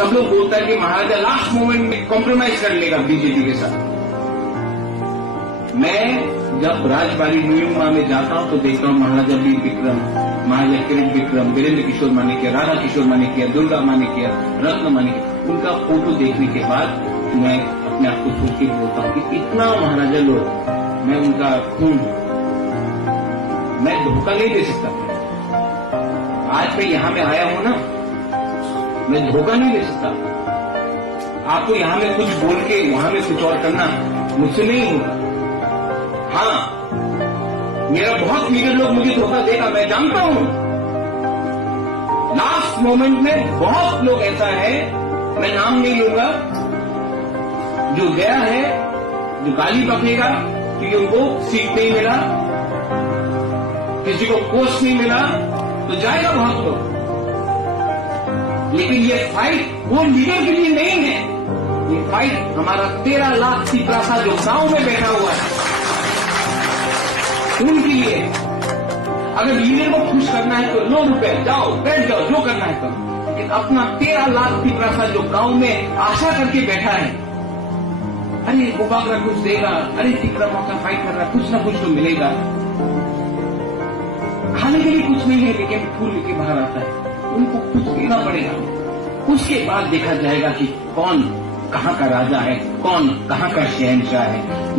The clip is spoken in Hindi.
सब लोग बोलता है कि महाराजा लास्ट मोमेंट में कॉम्प्रोमाइज कर लेगा बीजेपी के साथ। मैं जब राजबाड़ी न्यूयॉर्क में जाता हूं तो देखता हूं महाराजा वीर विक्रम, महाराजा किरीट विक्रम, वीरेंद्र किशोर माणिक्य, राधा किशोर माणिक्य, दुर्गा माणिक्य, रत्न माणिक्य, उनका फोटो देखने के बाद मैं अपने आप को सोच के बोलता हूं कि इतना महाराजा लोग, मैं उनका खून, मैं धोखा नहीं दे सकता। आज मैं यहां में आया हूं ना, मैं धोखा नहीं दे सकता। आपको यहां में कुछ बोल के वहां में कुछ और करना मुझसे नहीं होगा। हाँ, मेरा बहुत लीडर लोग मुझे धोखा देगा, मैं जानता हूं। लास्ट मोमेंट में बहुत लोग ऐसा है, मैं नाम नहीं लूंगा, जो गया है, जो गाली बकेगा क्योंकि उनको सीट नहीं मिला, किसी को पोस्ट नहीं मिला, तो जाएगा बहुत लोग। लेकिन ये फाइट वो लीडर के लिए नहीं है, ये फाइट हमारा 13 लाख सीपरासा जो गांव में बैठा हुआ है उनके लिए। अगर लीडर को खुश करना है तो लो रुपए, जाओ बैठ जाओ, जो करना है करो। लेकिन अपना 13 लाख सीपरासा जो गांव में आशा करके बैठा है, अरे उबागरा कुछ देगा, अरे सीपरासा का फाइट कर रहा है, कुछ ना कुछ तो मिलेगा। खाने के लिए कुछ नहीं है लेकिन फूल लेके बाहर आता है, उनको कुछ देना पड़ेगा। उसके बाद देखा जाएगा कि कौन कहाँ का राजा है, कौन कहाँ का शहंशाह है।